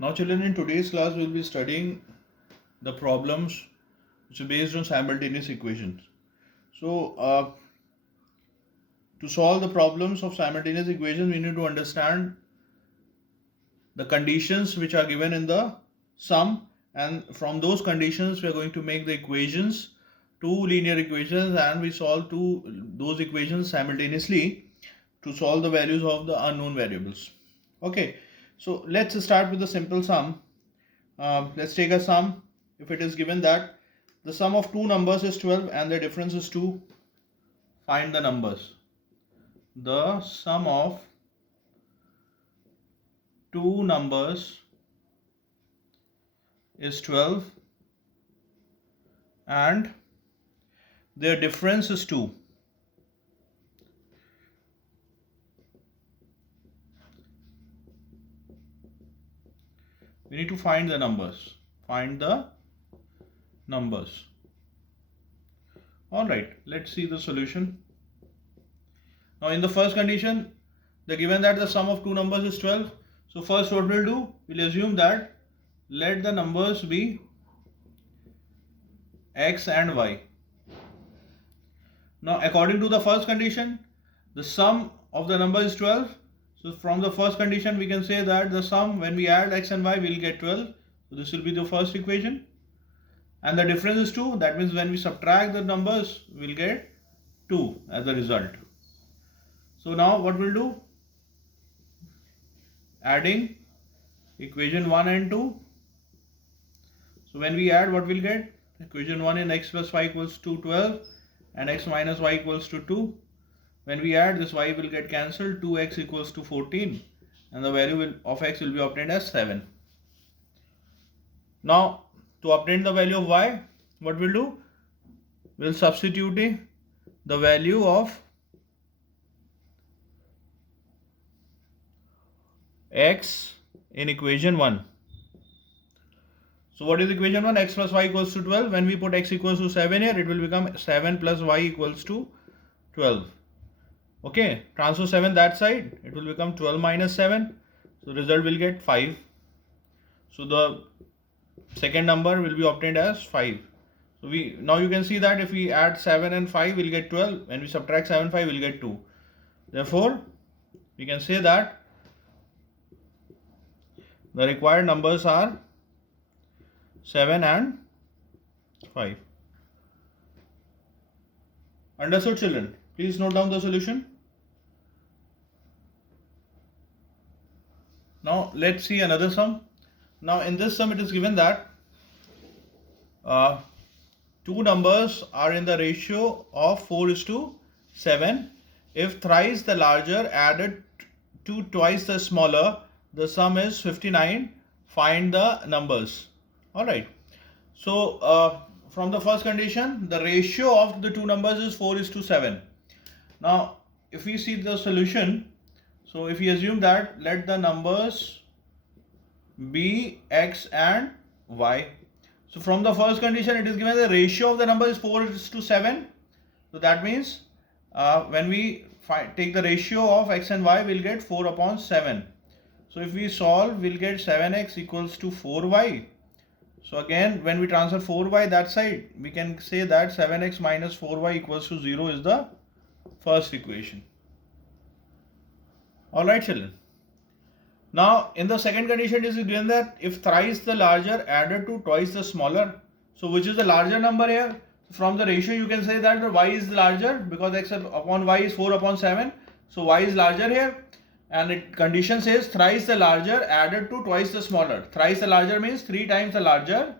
Now children, in today's class we'll be studying the problems which are based on simultaneous equations. So to solve the problems of simultaneous equations we need to understand the conditions which are given in the sum, and from those conditions we are going to make the equations, two linear equations, and we solve those equations simultaneously to solve the values of the unknown variables. Okay, so let's start with the simple sum. Let's take a sum. If it is given that the sum of two numbers is 12 and the difference is 2, find the numbers. The sum of two numbers is 12 and their difference is 2. We need to find the numbers. Find the numbers. Alright, let's see the solution. Now in the first condition, they're given that the sum of two numbers is 12. So first what we'll do, we'll assume that let the numbers be x and y. Now according to the first condition, the sum of the number is 12. So from the first condition we can say that the sum, when we add x and y, we'll get 12. So this will be the first equation. And the difference is 2. That means when we subtract the numbers, we'll get 2 as a result. So now what we'll do? Adding equation 1 and 2. So when we add, what we'll get? Equation 1 in x plus y equals to 12 and x minus y equals to 2. When we add, this y will get cancelled. 2x equals to 14 and the value of x will be obtained as 7. Now to obtain the value of y, what we'll do? We'll substitute the value of x in equation 1. So what is equation 1? X plus y equals to 12. When we put x equals to 7 here, it will become 7 plus y equals to 12. Okay, transfer 7 that side, it will become 12 minus 7. So result will get 5. So the second number will be obtained as 5. So now you can see that if we add 7 and 5, we'll get 12. When we subtract 7, 5, we'll get 2. Therefore, we can say that the required numbers are 7 and 5. Understood, children? Please note down the solution. Now let's see another sum. Now in this sum it is given that two numbers are in the ratio of 4:7. If thrice the larger added to twice the smaller, the sum is 59. Find the numbers. Alright. So from the first condition, the ratio of the two numbers is 4:7. Now if we see the solution, so if we assume that let the numbers be x and y. So from the first condition it is given the ratio of the number is 4:7. So that means when we take the ratio of x and y, we'll get 4 upon 7. So if we solve, we'll get 7x equals to 4y. So again, when we transfer 4y that side, we can say that 7x minus 4y equals to 0 is the first equation. Alright, children. Now in the second condition it is given that if thrice the larger added to twice the smaller. So which is the larger number here? From the ratio you can say that the y is larger because x upon y is 4 upon 7. So y is larger here. And condition says thrice the larger added to twice the smaller. Thrice the larger means 3 times the larger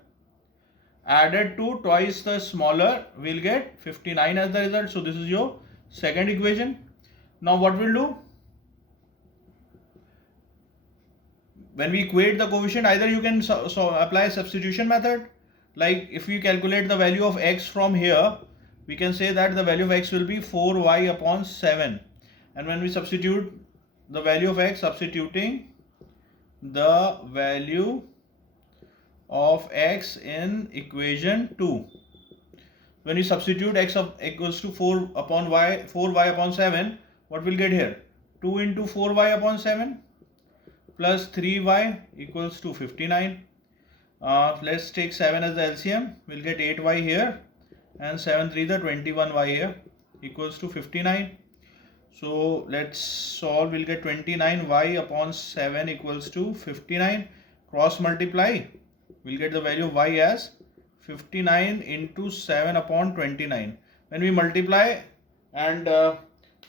added to twice the smaller, will get 59 as the result. So this is your second equation. Now what we'll do? When we equate the coefficient, either you can apply substitution method. Like if we calculate the value of x from here, we can say that the value of x will be 4y upon 7. And when we substitute the value of x, substituting the value of x in equation 2. When we substitute x equals to 4 upon y, 4y upon 7, what we'll get here? 2 into 4y upon 7 plus 3y equals to 59. Let's take 7 as the LCM. We'll get 8y here and 7 3 the 21y here equals to 59. So let's solve. We'll get 29y upon 7 equals to 59. Cross multiply. We'll get the value of y as 59 into 7 upon 29. When we multiply and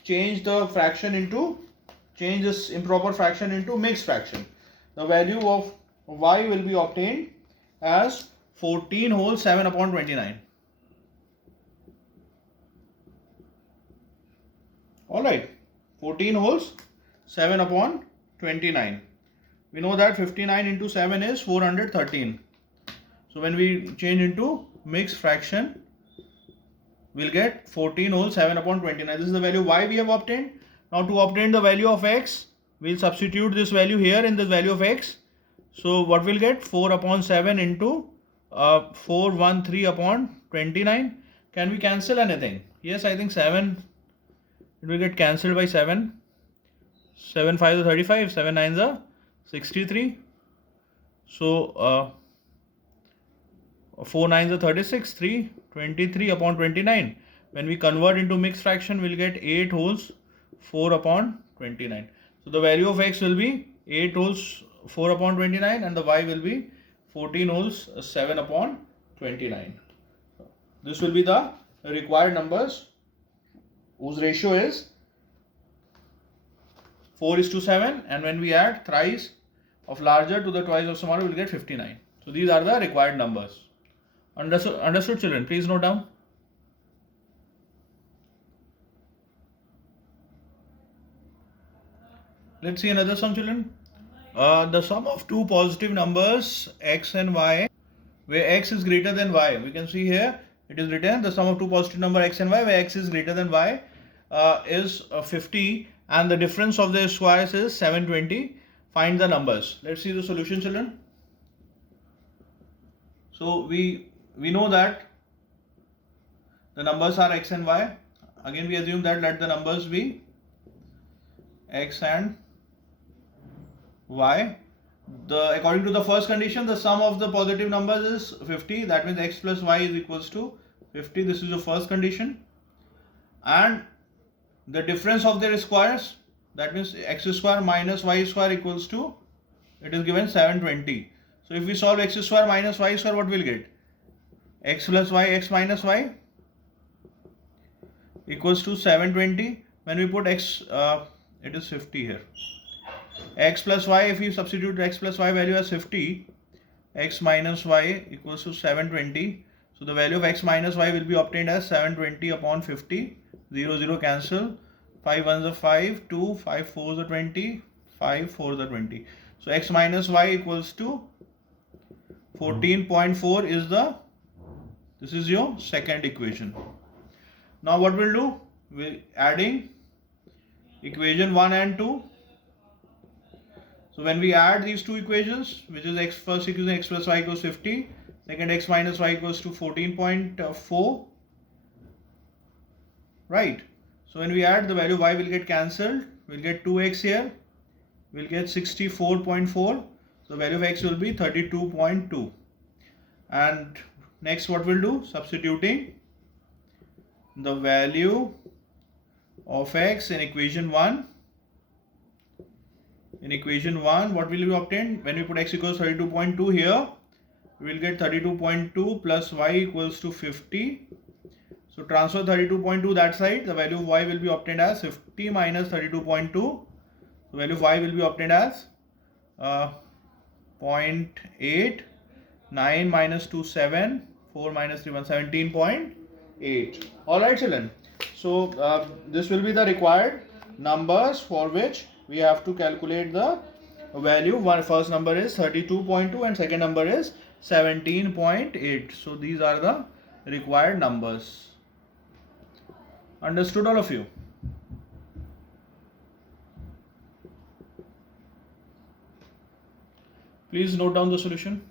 change this improper fraction into mixed fraction, the value of y will be obtained as 14 whole 7 upon 29. Alright, 14 wholes 7 upon 29. We know that 59 into 7 is 413. So when we change into mixed fraction, we'll get 14 whole 7 upon 29. This is the value y we have obtained. Now to obtain the value of x, we'll substitute this value here in this value of x. So what we'll get? 4 upon 7 into 413 upon 29. Can we cancel anything? Yes, I think 7. It will get cancelled by 7. 7 5 is 35. 7 9 is 63. So 4 9 is 36. 3 23 upon 29. When we convert into mixed fraction, we'll get 8 wholes 4 upon 29. So the value of x will be 8 wholes 4 upon 29 and the y will be 14 wholes 7 upon 29. This will be the required numbers whose ratio is 4:7, and when we add thrice of larger to the twice of smaller, we'll get 59. So these are the required numbers. Understood children? Please note down. Let's see another sum, children. The sum of two positive numbers x and y, where x is greater than y. We can see here it is written the sum of two positive numbers x and y, where x is greater than y, is 50, and the difference of their squares is 720. Find the numbers. Let's see the solution, children. So we know that the numbers are x and y. Again, we assume that let the numbers be x and y. According to the first condition, the sum of the positive numbers is 50. That means x plus y is equals to 50. This is the first condition. And the difference of their squares, that means x square minus y square equals to, it is given 720. So if we solve x square minus y square, what we'll get? X plus y, x minus y equals to 720. When we put x, it is 50 here. X plus y, if you substitute x plus y value as 50, x minus y equals to 720. So the value of x minus y will be obtained as 720 upon 50. 0 0 cancel. 5 1s are 5, 2, 5 4s are 20, 5 4s are 20. So x minus y equals to 14.4 is this is your second equation. Now what we'll do? We're adding equation 1 and 2. So when we add these two equations, which is first equation x plus y equals 50, second x minus y equals to 14.4, right? So when we add, the value y will get cancelled. We'll get 2x here. We'll get 64.4. So the value of x will be 32.2. And next what we'll do? Substituting the value of x in equation 1. In equation 1, what will be obtained? When we put x equals 32.2 here, we will get 32.2 plus y equals to 50. So transfer 32.2 that side. The value of y will be obtained as 50 minus 32.2. The value of y will be obtained as 0.8. 9 minus 2, 7. 4 minus 3, 1, 17.8. Alright children. So this will be the required numbers for which we have to calculate the value. First number is 32.2 and second number is 17.8. So these are the required numbers. Understood all of you? Please note down the solution.